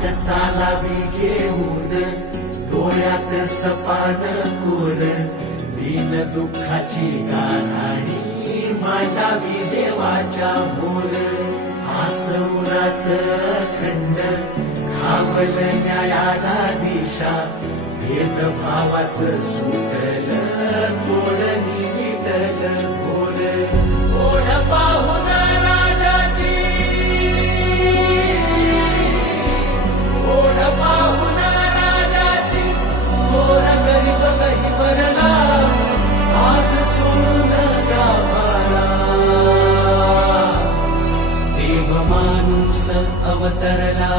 हात चालावी घेऊन डोळ्यात सपान कोर दीन दुःखाची गाराणी मांडावी देवाच्या मोर आसुरात खंड खावल न्यायाला दिशा भेदभावाचं सुटल तोडणी मिटल घोर ओढ पाहून राजाची ओढ पाहून राजाची घोर गरीब गहिवरला आज सोडून गाभारा देव माणूस अवतरला